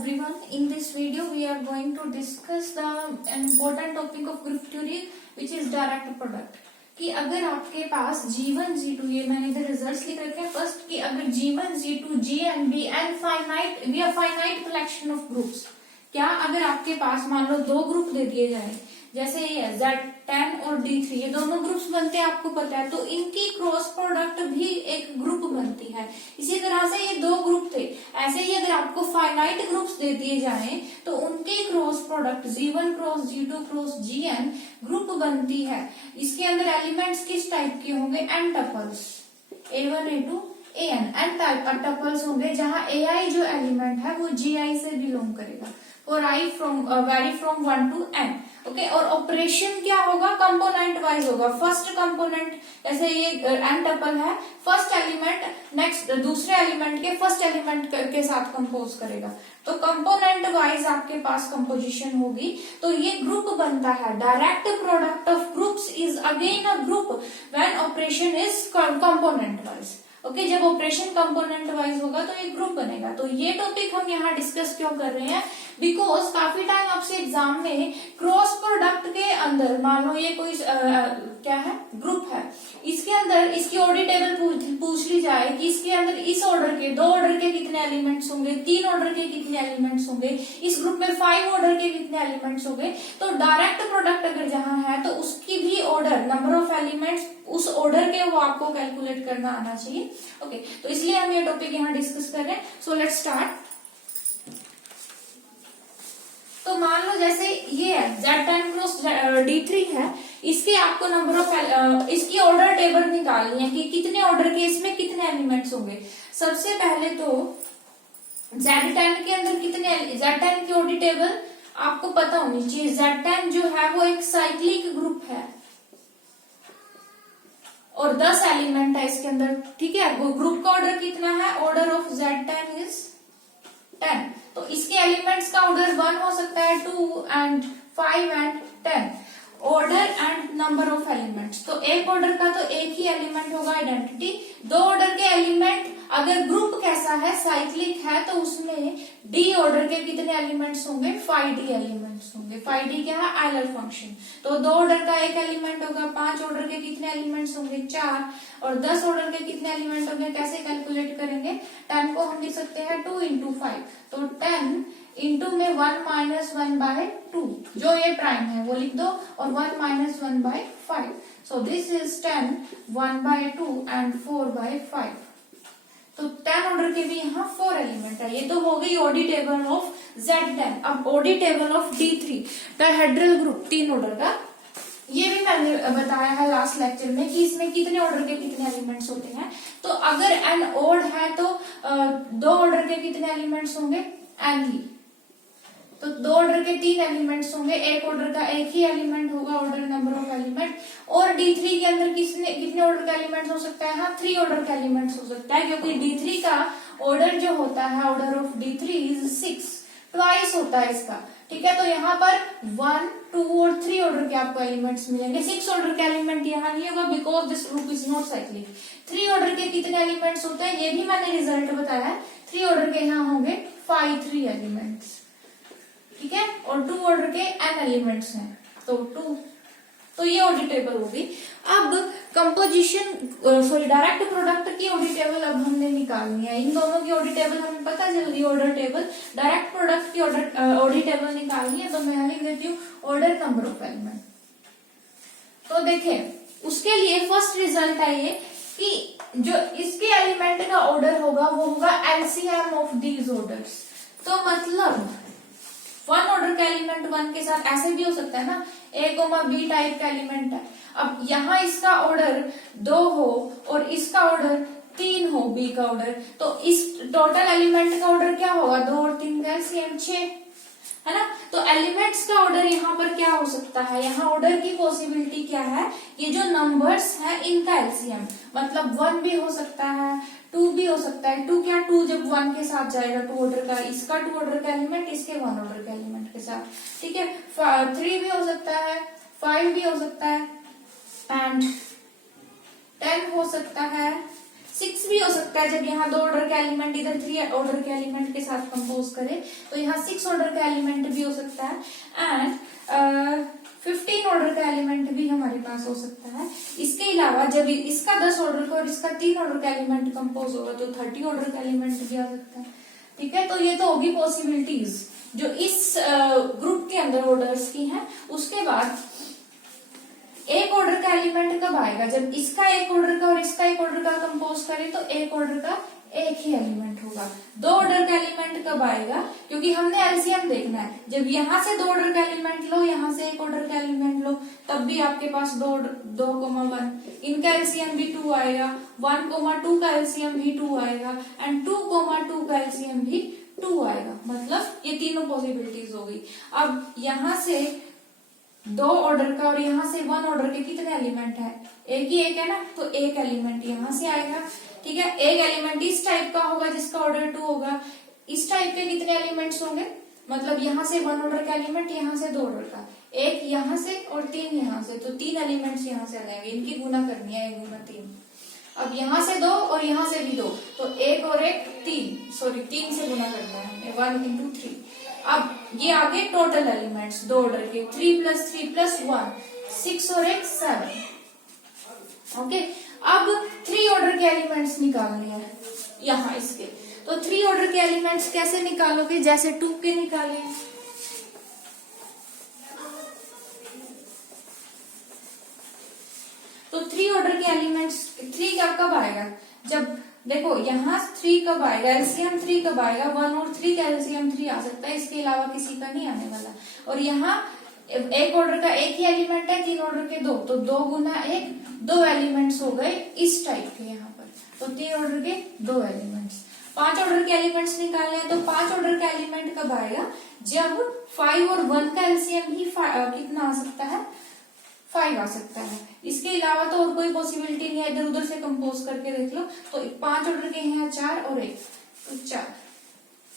everyone. In this video we are going to discuss the important topic of group theory which is direct product. कि अगर आपके पास G1 G2 ये मैंने इधर results लिख रखे हैं फर्स्ट कि अगर G1 G2 Gn Bn finite we are finite collection of groups. क्या अगर आपके पास मान लो दो ग्रुप दे दिए जाए जैसे ये Z10 और D3 ये दोनों ग्रुप्स बनते हैं आपको पता है, तो इनकी क्रॉस प्रोडक्ट भी एक ग्रुप बनती है. इसी तरह से ये दो ग्रुप थे, ऐसे ही अगर आपको फाइनाइट ग्रुप्स दे दिए जाएं तो उनकी cross product G1 cross G2 cross Gn group बनती है. इसके अंदर एलिमेंट्स किस टाइप के होंगे? n tuples A1 A2 An. n type tuples होंगे जहां ai जो एलिमेंट है वो gi से बिलोंग करेगा और i from vary from 1 to n. Okay और ऑपरेशन क्या होगा? कंपोनेंट वाइज होगा. फर्स्ट कंपोनेंट जैसे ये n टपल है, फर्स्ट एलिमेंट नेक्स्ट दूसरे एलिमेंट के फर्स्ट एलिमेंट के साथ कंपोज करेगा, तो कंपोनेंट वाइज आपके पास कंपोजिशन होगी. तो ये ग्रुप बनता है. Direct product of groups is again a group when operation is component wise. Okay जब ऑपरेशन कंपोनेंट वाइज होगा तो ये ग्रुप बनेगा. तो ये टॉपिक हम यहाँ डिस्कस क्यों कर रहे हैं? बिकॉज काफी टाइम आपसे एग्जाम में क्रॉस प्रोडक्ट के अंदर मान लो ये कोई क्या है ग्रुप है, इसके अंदर इसकी ऑर्डर टेबल पूछ ली जाए कि इसके अंदर इस ऑर्डर के दो ऑर्डर के कितने एलिमेंट्स होंगे, तीन ऑर्डर के कितने एलिमेंट्स होंगे, इस ग्रुप में 5 ऑर्डर के कितने एलिमेंट्स होंगे, तो डायरेक्ट प्रोडक्ट अगर जहां है तो उसकी भी ऑर्डर नंबर ऑफ एलिमेंट्स उस ऑर्डर के वो आपको कैलकुलेट करना आना चाहिए. ओके तो इसलिए हम ये टॉपिक यहाँ डिस्कस कर रहे हैं. So let's start. तो मान लो जैसे ये है Z10 क्रॉस D3 है, इसके आपको नंबर ऑफ इसकी ऑर्डर टेबल निकालनी है कि कितने ऑर्डर के इसमें कितने एलिमेंट्स होंगे. सबसे पहले तो Z10 के अंदर कितने Z10 की ऑर्डर टेबल आपको पता होनी चाहिए. Z10 जो है वो एक साइक्लिक ग्रुप है और 10 एलिमेंट है इसके अंदर. ठीक है, ग्रुप का ऑर्डर कितना है? Order of Z10 is 10. तो इसके एलिमेंट्स का ऑर्डर 1 हो सकता है, 2 and 5 and 10. Order and number of elements. तो एक ऑर्डर का तो एक ही एलिमेंट होगा आइडेंटिटी. दो ऑर्डर के एलिमेंट अगर ग्रुप कैसा है साइक्लिक है तो उसमें डी ऑर्डर के कितने एलिमेंट्स होंगे? 5D एलिमेंट्स होंगे. 5D क्या है? Euler function. तो दो ऑर्डर का एक एलिमेंट होगा. 5 ऑर्डर के कितने एलिमेंट्स होंगे? 4. और 10 ऑर्डर के कितने एलिमेंट होंगे? कैसे कैलकुलेट करेंगे? 10 को हम लिख सकते हैं 2 into 5. तो 10 इंटू में 1 - 1/2 जो ये प्राइम है वो लिख दो और 1 - 1/5. So this is 10 1/2 and 4/5. तो 10 ऑर्डर के भी यहाँ 4 एलिमेंट है. ये तो हो गई ऑर्डर टेबल ऑफ Z10. अब order table of D3 dihedral group 3 order का. ये भी मैंने बताया है लास्ट लेक्चर में कि इसमें कितने ऑर्डर के कितने एलिमेंट्स होते हैं. तो अगर n ओड है तो दो ऑर्डर के कितने एलिमेंट्स होंगे? n ही. तो दो ऑर्डर के 3 एलिमेंट्स होंगे, एक ऑर्डर का एक ही एलिमेंट होगा ऑर्डर नंबर ऑफ एलिमेंट. और D3 के अंदर कितने ऑर्डर का एलिमेंट्स हो सकता है? हाँ 3 ऑर्डर का एलिमेंट्स हो सकता है क्योंकि D3 का ऑर्डर जो होता है order of D3 is 6 twice होता है इसका. ठीक है, तो यहाँ पर 1, 2 और 3 ऑर्डर के आपको एलिमेंट्स मिलेंगे. 6 ऑर्डर के एलिमेंट यहाँ नहीं होगा because this group is not cyclic. 3 order के कितने एलिमेंट्स होते हैं ये भी मैंने रिजल्ट बताया है. 3 ऑर्डर के यहाँ होंगे 3 एलिमेंट्स. ठीक है, और 2 ऑर्डर के n एलिमेंट्स हैं तो 2. तो ये ऑर्डर टेबल होगी. अब कंपोजिशन सॉरी डायरेक्ट प्रोडक्ट की ऑर्डर टेबल अब हमने निकालनी है. इन दोनों की ऑर्डर टेबल हमें पता है जल्दी. ऑर्डर टेबल डायरेक्ट प्रोडक्ट की ऑर्डर टेबल निकालनी है. तो मैं लिख देती हूँ ऑर्डर नंबर ऑफ एलिमेंट. तो देखें उसके लिए फर्स्ट रिजल्ट है ये कि जो इसके एलिमेंट का ऑर्डर होगा वो होगा LCM ऑफ दीज ऑर्डर्स. तो मतलब 1 ऑर्डर का एलिमेंट 1 के साथ ऐसे भी हो सकता है ना, A, B टाइप का एलिमेंट है. अब यहाँ इसका ऑर्डर 2 हो और इसका ऑर्डर 3 हो B का ऑर्डर, तो इस टोटल एलिमेंट का ऑर्डर क्या होगा? 2 और 3 का LCM 6 है ना. तो एलिमेंट्स का ऑर्डर यहाँ पर क्या हो सकता है? यहाँ ऑर्डर की पॉसिबिलिटी क्या है? ये जो नंबर्स है इनका LCM मतलब 1 भी हो सकता है, 2 भी हो सकता है. 2 क्या? 2 जब 1 के साथ जाएगा 2 ऑर्डर का, इसका 2 ऑर्डर का एलिमेंट इसके 1 ऑर्डर का एलिमेंट के साथ. ठीक है, 3 भी हो सकता है, 5 भी हो सकता है एंड 10 हो सकता है, 6 भी हो सकता है जब यहाँ 2 ऑर्डर का एलिमेंट इधर 3 ऑर्डर के एलिमेंट के साथ कंपोज करे, तो यहाँ 6 ऑर्डर का एलिमेंट भी हो सकता है एंड 15 ऑर्डर का एलिमेंट भी हमारे पास हो सकता है। इसके अलावा जब इसका 10 ऑर्डर का और इसका 3 ऑर्डर का एलिमेंट कंपोज होगा तो 30 ऑर्डर का एलिमेंट भी आ सकता है। ठीक है, तो ये तो होगी पॉसिबिलिटीज जो इस ग्रुप के अंदर ऑर्डर्स की हैं। उसके बाद एक ऑर्डर का एलिमेंट कब आएगा, जब इसका एक ऑर्डर का और इसका एक ऑर्डर का कंपोज करें तो एक ऑर्डर का एक ही एलिमेंट होगा। 2 ऑर्डर का एलिमेंट कब आएगा, क्योंकि हमने एलसीएम देखना है। जब यहाँ से 2 ऑर्डर का एलिमेंट लो, यहाँ से 1 ऑर्डर का एलिमेंट लो, तब भी आपके पास 2,1 इनका एलसीएम भी 2 आएगा, 1,2 का एलसीएम भी 2 आएगा एंड 2,2 का एलसीएम भी 2 आएगा। मतलब ये तीनों पॉसिबिलिटीज हो गई। अब यहाँ से 2 ऑर्डर का और यहाँ से 1 ऑर्डर के कितने एलिमेंट है, एक ही एक है ना, तो एक एलिमेंट यहाँ से आएगा। ठीक है, एक एलिमेंट इस टाइप का होगा जिसका ऑर्डर 2 होगा। इस टाइप के कितने एलिमेंट्स होंगे, मतलब यहाँ से 1 ऑर्डर का एलिमेंट, यहाँ से 2 ऑर्डर का, एक यहाँ से और 3 यहाँ से, तो 3 एलिमेंट्स यहाँ से आ जाएंगे। इनकी गुना करनी है, 1 गुना 3। अब यहाँ से 2 और यहाँ से भी 2, तो 1 और 1 3, सॉरी 3 से गुना करना है हमें, 1 into 3। अब ये आगे टोटल एलिमेंट्स 2 ऑर्डर के, 3 + 3 + 1 6 और 1 7। ओके, अब 3 ऑर्डर के एलिमेंट्स निकालने हैं यहाँ इसके। तो 3 ऑर्डर के एलिमेंट्स कैसे निकालोगे, जैसे 2 के निकाले। तो 3 ऑर्डर के एलिमेंट्स 3 का कब आएगा, जब देखो यहाँ 3 कब आएगा, एलसीएम 3 कब आएगा, 1 और 3 का एलसीएम 3 आ सकता है, इसके अलावा किसी का नहीं आने वाला। और यहाँ एक ऑर्डर का एक ही एलिमेंट है, 3 ऑर्डर के 2, तो 2 गुना 1 2 एलिमेंट्स हो गए इस टाइप के यहाँ पर, तो 3 ऑर्डर के 2 एलिमेंट्स। 5 ऑर्डर के एलिमेंट्स निकालने हैं, तो 5 ऑर्डर का एलिमेंट कब आएगा, जब 5 और 1 का एलसीएम ही कितना आ सकता है, 5 आ सकता है। इसके अलावा तो और कोई पॉसिबिलिटी नहीं है, इधर उधर से कंपोज करके देख लो। तो 5 ऑर्डर के यहाँ 4 और 1, तो 4।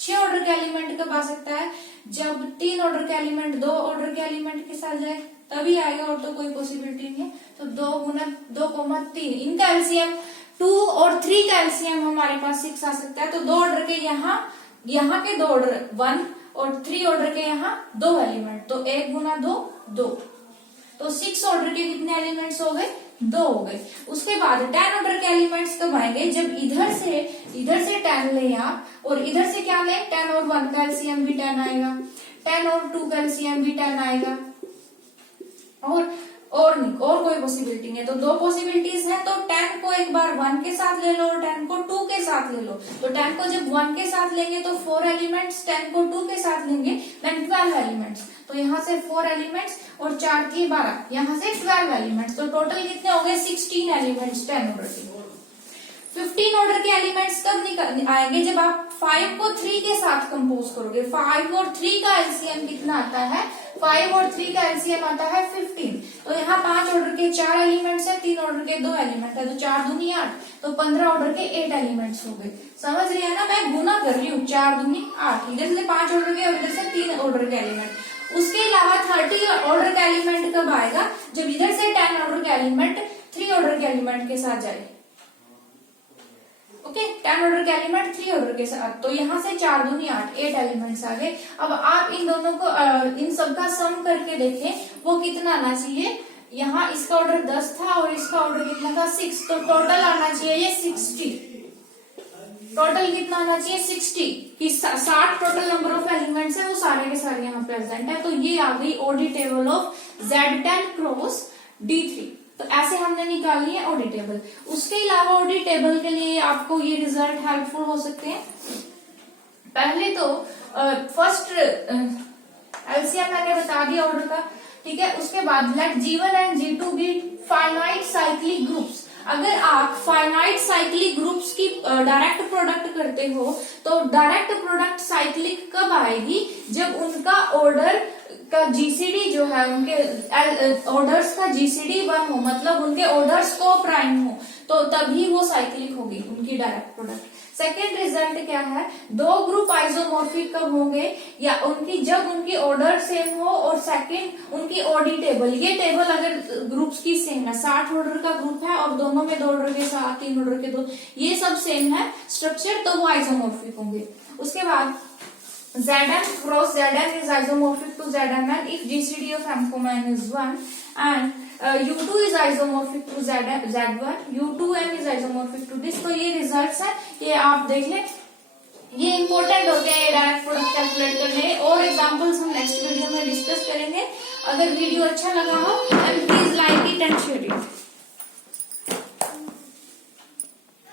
6 ऑर्डर के एलिमेंट कब आ सकता है, जब 3 ऑर्डर के एलिमेंट 2 ऑर्डर के एलिमेंट के साथ जाए तभी आएगा, और तो कोई पॉसिबिलिटी नहीं है। तो 2 गुना 2,3, इनका एलसीएम 2 और 3 का एलसीएम हमारे पास 6 आ सकता है। तो 2 ऑर्डर के यहाँ के 2 ऑर्डर 1 और 3 ऑर्डर के यहाँ 2 एलिमेंट, तो 1 गुना 2 2, तो 6 ऑर्डर के कितने एलिमेंट्स हो गए, 2 हो गए। उसके बाद 10 ऑर्डर के एलिमेंट्स कब आएंगे, जब इधर से 10 ले आप और इधर से क्या ले, 10 और 1 का एलसीएम भी 10 आएगा, 10 और 2 का एलसीएम भी 10 आएगा, और नहीं, और कोई पॉसिबिलिटी नहीं है। तो 2 पॉसिबिलिटीज है, तो 10 को एक बार 1 के साथ ले लो और 10 को 2 के साथ ले लो। तो 10 को जब 1 के साथ लेंगे तो 4 एलिमेंट्स, 10 को 2 के साथ लेंगे देन 12 एलिमेंट्स। तो यहाँ से 4 एलिमेंट्स और 4 की 12, यहाँ से 12 एलिमेंट्स, तो टोटल कितने हो गए, 16 एलिमेंट्स 10 ऑर्डर के। 15 ऑर्डर के एलिमेंट्स कब आएंगे, जब आप 5 को 3 के साथ कंपोज करोगे। 5 और 3 का एलसीएम कितना आता है, 5 और 3 का एलसीएम आता है 15। तो यहाँ 5 ऑर्डर के 4 एलिमेंट्स है, 3 ऑर्डर के 2 एलिमेंट है, तो 4 दूनी 8, तो 15 ऑर्डर के 8 एलिमेंट्स हो गए। समझ रही है ना, मैं गुना कर रही हूँ, 4 दूनी 8, इधर से 5 ऑर्डर के और इधर से 3 ऑर्डर के एलिमेंट। उसके अलावा 30 ऑर्डर का एलिमेंट कब आएगा, जब इधर से 10 ऑर्डर का एलिमेंट 3 ऑर्डर के एलिमेंट के साथ जाए। ओके, 10 ऑर्डर के एलिमेंट 3 ऑर्डर के साथ, तो यहाँ से 4 दूनी 8 एलिमेंट्स आ गए। अब आप इन दोनों को इन सब का सम करके देखें वो कितना आना चाहिए। यहाँ इसका ऑर्डर 10 था और इसका ऑर्डर कितना था 6, तो टोटल आना चाहिए ये 60। टोटल कितना आना चाहिए 60, कि 60 टोटल नंबर ऑफ एलिमेंट्स है, वो सारे के सारे यहाँ प्रेजेंट है। तो ये आ गई OD table of Z10 cross D3। तो ऐसे हमने निकालनी है ओडी टेबल। उसके अलावा ओडी टेबल के लिए आपको ये रिजल्ट हेल्पफुल हो सकते हैं। पहले तो फर्स्ट एलसीएम मैंने बता दिया ऑर्डर का, ठीक है। उसके बाद let G1 and G2 be finite cyclic groups. अगर आप फाइनाइट साइक्लिक ग्रुप्स की डायरेक्ट प्रोडक्ट करते हो तो डायरेक्ट प्रोडक्ट साइक्लिक कब आएगी, जब उनका ऑर्डर का जीसीडी जो है, उनके ऑर्डर्स का जीसीडी 1 हो, मतलब उनके ऑर्डर्स को प्राइम हो, तो तभी वो साइक्लिक होगी उनकी डायरेक्ट प्रोडक्ट। सेकेंड रिजल्ट क्या है, दो ग्रुप आइसोमॉर्फिक कब होंगे, या जब उनकी ऑर्डर सेम हो और सेकंड उनकी ओडी टेबल, ये टेबल अगर ग्रुप्स की सेम है, 60 ऑर्डर का ग्रुप है और दोनों में 2 ऑर्डर के साथ 3 ऑर्डर के 2, ये सब सेम है स्ट्रक्चर, तो वो आइसोमॉर्फिक होंगे। उसके बाद Zn cross Zn is isomorphic to Znn if GCD of M, N is 1 and U2 is isomorphic to Z1, U2n is isomorphic to this। तो ये रिजल्ट्स है, ये आप देख लें, ये इंपॉर्टेंट होते हैं डायरेक्ट प्रोडक्ट कैलकुलेट करने, और एग्जांपल्स हम नेक्स्ट वीडियो में डिस्कस करेंगे। अगर वीडियो अच्छा लगा हो and please like it and share it.